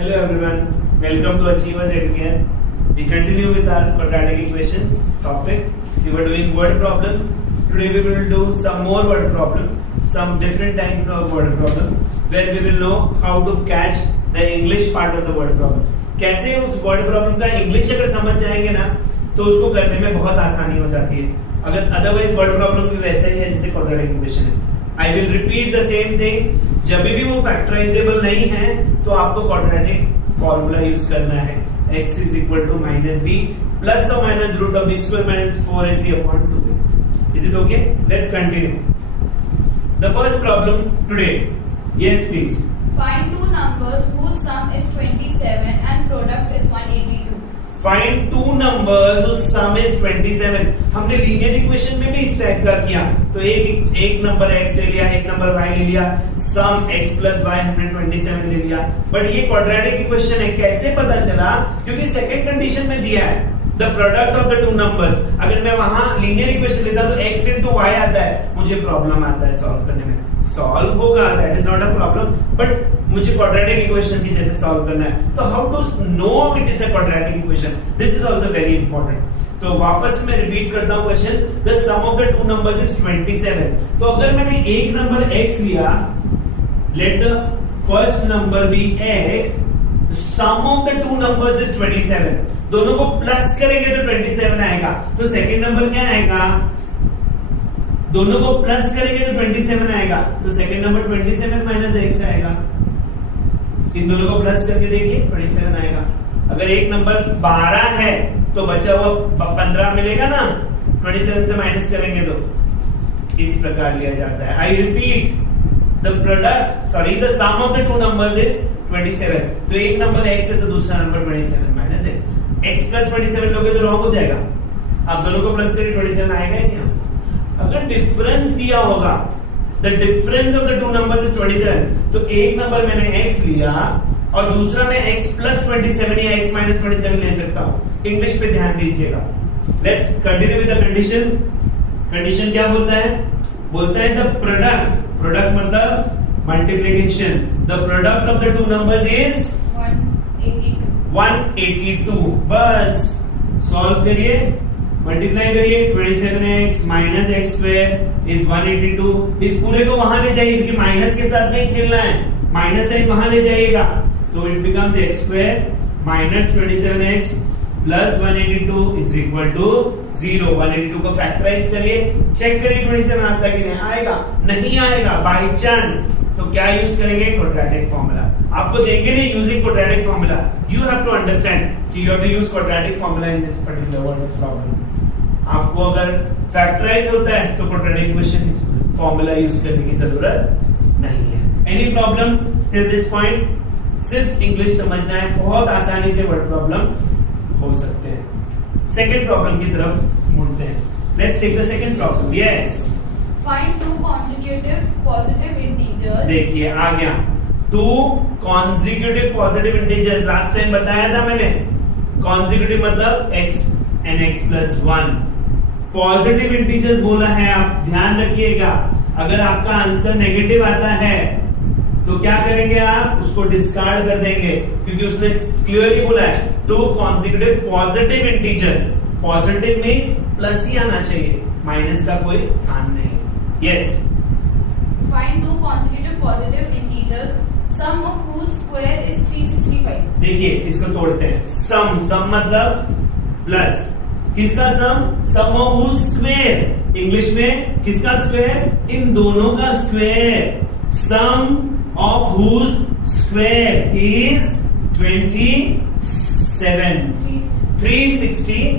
Hello everyone, welcome to Achievers Educare. We continue with our quadratic equations topic. We were doing word problems. Today we will do some more word problems, some different type of word problem, where we will know how to catch the English part of the word problem. कैसे उस word problem का English अगर समझ जाएंगे ना, तो उसको करने में बहुत आसानी हो जाती है. अगर otherwise word problem भी वैसा ही है जैसे quadratic equation है. I will repeat the same thing. जब भी वो फैक्टराइजेबल नहीं है तो आपको क्वाड्रेटिक फॉर्मूला यूज करना है. x is equal to minus b plus or minus root of b square minus 4ac upon 2a. Is it okay? Let's continue. The first problem today. Yes, please. Find two numbers whose sum is 27 and product is 182. Find two numbers whose sum is 27. हमने linear equation में भी इस type का किया. तो एक number x ले लिया, एक नंबर y ले लिया, सम x प्लस y हमने 27 ले लिया. बट ये क्वाड्रेटिक इक्वेशन है, कैसे पता चला? क्योंकि सेकंड कंडीशन में दिया है the product of the two numbers. अगर मैं वहां लीनियर इक्वेशन लेता तो x into y आता है, मुझे प्रॉब्लम आता है सॉल्व करने में. सॉल्व होगा, that is not a problem, but मुझे क्वाड्रेटिक इक्वेशन की जैसे सॉल्व करना है. तो how to know it is a quadratic equation, this is also very important. तो वापस मैं रिपीट करता हूं question. The sum of the two numbers is 27. तो अगर मैंने एक नंबर x लिया, let the first number be x, sum of the two numbers is 27. दोनों को प्लस करेंगे तो 27 आएगा. तो सेकंड नंबर क्या आएगा? दोनों को प्लस करेंगे तो 27 आएगा. तो सेकंड नंबर 27 माइनस x आएगा. इन दोनों को प्लस करके देखिए 27 आएगा. अगर एक नंबर 12 है तो बचा हुआ 15 मिलेगा ना, 27 से माइनस करेंगे तो इस प्रकार लिया जाता है. I repeat, the the sum of the two numbers is 27. तो एक नंबर x है तो दूसरा नंबर 27 माइनस x प्लस 27 लोगे तो रॉन्ग हो जाएगा. आप दोनों को प्लस करके 27 आएगा ही नहीं. अगर डिफरेंस दिया होगा, the difference of the two numbers is 27, तो एक नंबर मैंने x लिया और दूसरा मैं x प्लस 27 या x माइनस 27 ले सकता हूं. इंग्लिश पे ध्यान दीजिएगा. Let's continue with the condition. Condition क्या बोलता है? बोलता है द प्रोडक्ट मतलब multiplication. The product of the two numbers is 182. बस सॉल्व करिए, मल्टीप्लाई करिए. 27x minus x square is 182. इस पूरे को वहां ले जाइए क्योंकि माइनस के साथ नहीं खेलना है. माइनस साइन वहां ले जाइएगा तो it becomes x square minus 27x plus 182 is equal to 0. 182 को फैक्टराइज करिए, चेक करिए 27 आता है कि नहीं. आएगा नहीं आएगा बाय चांस, तो क्या यूज करेंगे? Quadratic formula. आपको देंगे नहीं using quadratic formula. You have to understand कि you have to use quadratic formula in this particular word problem. आपको अगर फैक्टराइज होता है तो क्वाड्रेटिक इक्वेशन फार्मूला यूज करने की जरूरत नहीं है. Any problem till this point? सिर्फ इंग्लिश समझना है, बहुत आसानी से वर्ड प्रॉब्लम हो सकते हैं. सेकंड प्रॉब्लम की तरफ मुड़ते हैं. Let's take the second problem. Yes, find two consecutive positive integers. देखिए आ गया. Two consecutive positive integers. Last time बताया था मैंने. consecutive मतलब x and x plus 1. Positive integers बोला है. आप ध्यान रखिएगा, अगर आपका आंसर नेगेटिव आता है तो क्या करेंगे? आप उसको डिस्कार्ड कर देंगे क्योंकि उसने क्लियरली बोला है two consecutive positive integers. Positive means plus ही आना चाहिए, माइनस का कोई स्थान नहीं. Yes, find two consecutive positive integers sum of whose square is 365. देखिए इसको तोड़ते हैं. सम मतलब प्लस. किसका sum? Sum of whose square. English में किसका स्क्वायर? इन दोनों का square. Sum of whose square is 27. 365.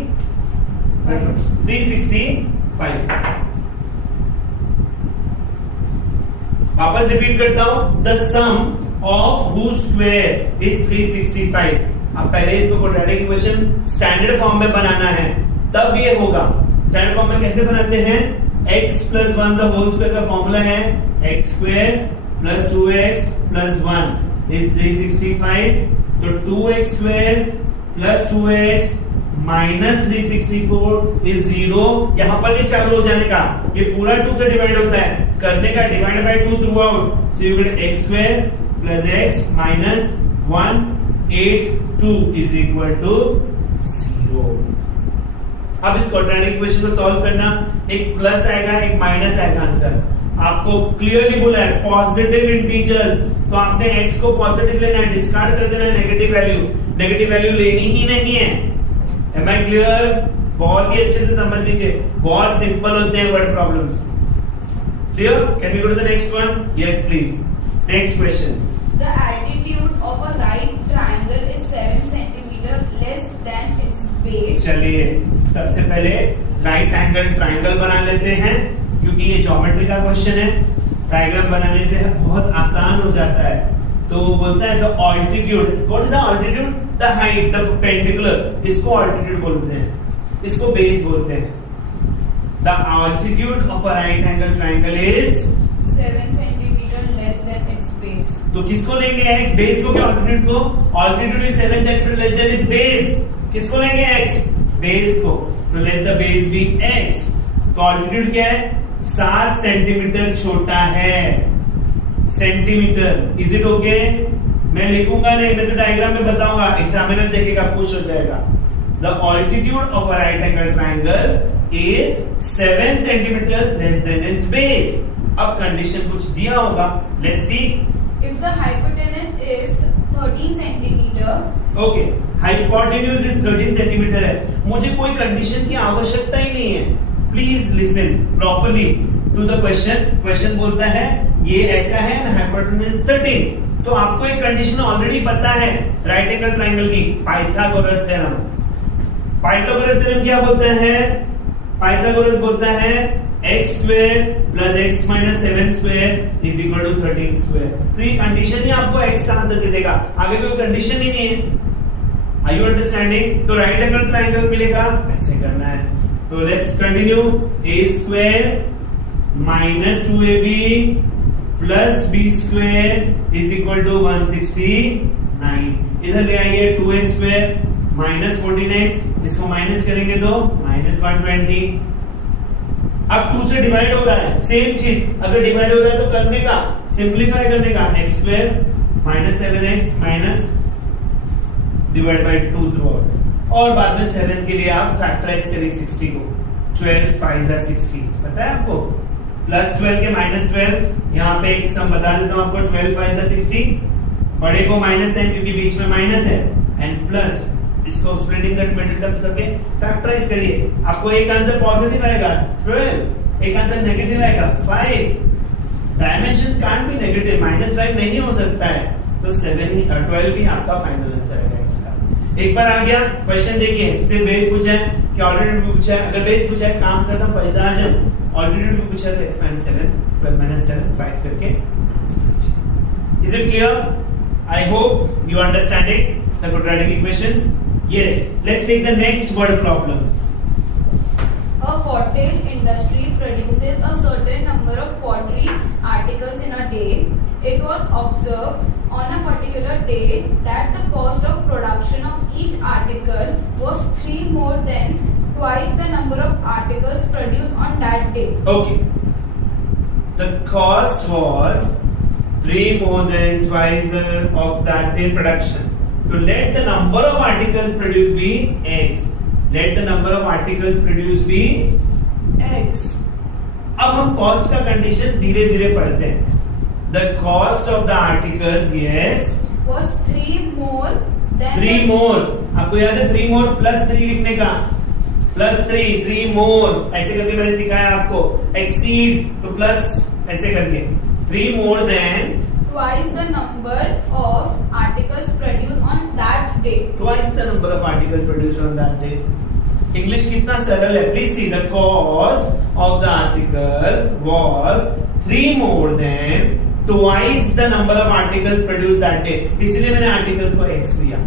वापस रिपीट करता हूं. The sum of whose square is 365. अब पहले इसको क्वाड्रेटिक इक्वेशन स्टैंडर्ड फॉर्म में बनाना है, तब ये होगा. स्टैंडर्ड फॉर्म में कैसे बनाते हैं? x plus 1 the whole square का फॉर्मूला है x square plus 2x plus 1 is 365. तो 2x square plus 2x minus 364 is 0. यहां पर ये चालू हो जाने का, ये पूरा 2 से डिवाइड होता है, करने का divide by 2 throughout. So you get x square plus x minus 1 8 2 is equal to 0। अब इस क्वाड्रेटिक इक्वेशन को सॉल्व करना, एक प्लस आएगा एक माइनस आएगा आंसर। आपको क्लियरली बोला है पॉजिटिव इंटीजर्स, तो आपने x को पॉजिटिव लेना है, डिस्कार्ड कर देना है नेगेटिव वैल्यू। नेगेटिव वैल्यू लेनी ही नहीं है। Am I clear? बहुत ही अच्छे से समझ लीजिए, बहुत सिंपल होते हैं word problems. Clear? Can we go to the next one? Yes please. Next question. The altitude of a right triangle is 7 centimeter less than its base. चलिए सबसे पहले राइट एंगल ट्राइंगल बना लेते हैं, क्योंकि ये ज्योमेट्री का क्वेश्चन है। डायग्राम बनाने से बहुत आसान हो जाता है। तो वो बोलता है the altitude, what is the altitude? The height, the perpendicular, इसको ऑल्टीट्यूड बोलते हैं, इसको बेस बोलते हैं। The altitude of a right angle triangle is 7 centimeter less than its base. तो किसको लेंगे x? बेस को क्या ऑल्टीट्यूड को? Altitude is 7 centimetre less than its base. किसको लेंगे x? बेस को। तो let the base be x। तो ऑल्टीट्यूड क्या है? 7 सेंटीमीटर छोटा है, सेंटीमीटर। Is it okay? मैं लिखूंगा नहीं, मैं तो डायग्राम में बताऊंगा, एग्जामिनर देखेगा, खुश हो जाएगा। The altitude of a right angle triangle is 7 centimetre less than its base. अब कंडीशन कुछ दिया होगा, let's see. If the hypotenuse is 13 centimeter, okay, hypotenuse is 13 centimetre है। मुझे कोई कंडीशन की आवश्यकता ही नहीं है। Please listen properly to the question. Question बोलता है ये ऐसा है ना, हाइपोटेन्यूज 13, तो आपको एक कंडीशन ऑलरेडी पता है राइट एंगल ट्राइंगल की, पाइथागोरस थ्योरम। पाइथागोरस थ्योरम क्या बोलता है? पाइथागोरस बोलता है x square plus x minus 7 square is equal to 13 square. तो ये कंडीशन ही आपको x का आंसर दे देगा, आगे कोई कंडीशन ही नहीं है। Are you understanding? तो राइट एंगल ट्राइंगल मिलेगा, ऐसे करना है। तो let's continue. a square minus 2ab plus b square is equal to 169। इधर ले आइए 2x स्क्वायर माइनस 14x, इसको माइनस करेंगे तो माइनस 120। अब 2 से डिवाइड हो रहा है, सेम चीज अगर डिवाइड हो रहा है तो करने का, सिंपलीफाई करने का, x square minus 7x minus divide by 2 through out. और बाद में 7 के लिए आप फैक्टराइज करेंगे 60 को। 12 5 जा 60, पता है आपको? प्लस 12 के माइनस 12, यहाँ पे एक सम बता देता हूं आपको। 12 5 जा 60, बड़े को माइनस है क्योंकि बीच में माइनस है, एंड प्लस इसको स्प्लिटिंग दैट मिडिल टर्म करके फैक्टराइज करिए। आपको एक आंसर पॉजिटिव आएगा 12, एक आंसर नेगेटिव आएगा 5। डायमेंशंस कांट बी नेगेटिव, -5 नहीं हो सकता है, तो 7 ही 12 ही आपका फाइनल आंसर आएगा इसका। एक बार आ गया क्वेश्चन, देखिए सिर्फ बेस पूछा है कि ऑल्टीट्यूड भी पूछा है। अगर बेस पूछा है काम खत्म, पैसा आ जाए। ऑल्टीट्यूड भी पूछा है तो x - 7 12 - 7 5 करके answer. Is it clear? I hope you understanding the quadratic equations. Yes, let's take the next word problem. a cottage industry produces a certain number of pottery articles in a day. It was observed on a particular day that the cost of production of each article was 3 more than twice the number of articles produced on that day. Okay. The cost was 3 more than twice the of that day production. So let the number of articles produced be x. Let the number of articles produced be x. अब हम cost का condition धीरे धीरे पढ़ते हैं। The cost of the articles, yes, was 3 more than 3 more. आपको याद है 3 more प्लस 3 लिखने का, प्लस 3 more ऐसे करके मैंने सिखाया आपको। Exceeds तो प्लस ऐसे करके 3 more than twice the number of articles produced on that day. twice the number of articles produced on that day. English कितना सरल है, please see the cost of the article was 3 more than twice the number of articles produced that day. इसलिए मैंने articles को x लिया।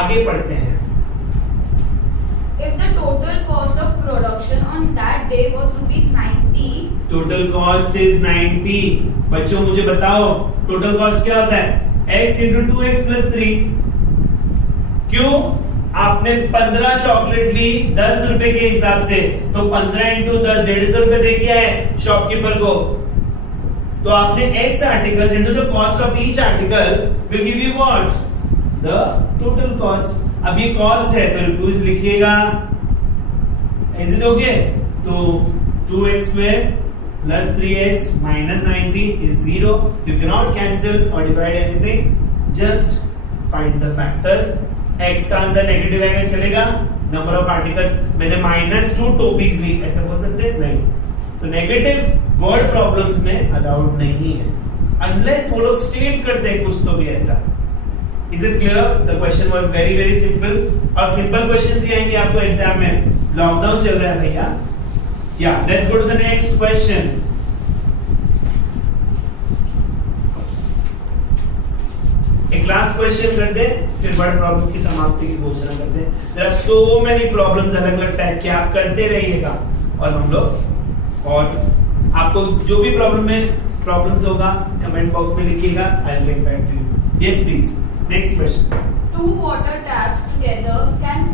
आगे पढ़ते हैं। If the total cost of production on that day was ₹90, total cost is 90। बच्चों मुझे बताओ टोटल कॉस्ट क्या होता है? x into 2x plus 3। क्यों? आपने 15 चॉकलेट ली 10 रुपए के हिसाब से, तो 15 into 10 150 रुपए दे के आए शॉपकीपर को। तो आपने x article into the cost of each article will give you what? The total cost. अब ये कॉस्ट है तो रुपीज लिखिएगा, इज इट ओके? तो 2x square plus 3x minus 90 is 0. You cannot cancel or divide anything. Just find the factors. x का answer negative आएगा, चलेगा? Number of articles मैंने -2 टोपीज ली, ऐसा बोल सकते हैं? नहीं। तो नेगेटिव वर्ड प्रॉब्लम्स में अलाउड नहीं है, अनलेस वो लोग स्टेट करते हैं कुछ तो भी ऐसा। Is it clear? The question was very very simple, और सिंपल क्वेश्चंस ही आएंगे आपको एग्जाम में। लॉकडाउन चल रहा है भैया। या let's go to the next question. एक लास्ट क्वेश्चन कर दे, फिर वर्ड प्रॉब्लम्स की समाप्ति की घोषणा करते हैं। There are so many problems अलग अलग टाइप के, आप करते रहिएगा और हम लोग, और आपको जो भी प्रॉब्लम्स होगा कमेंट बॉक्स में लिखिएगा, I will get back to you. Yes please, next question. Two water taps together can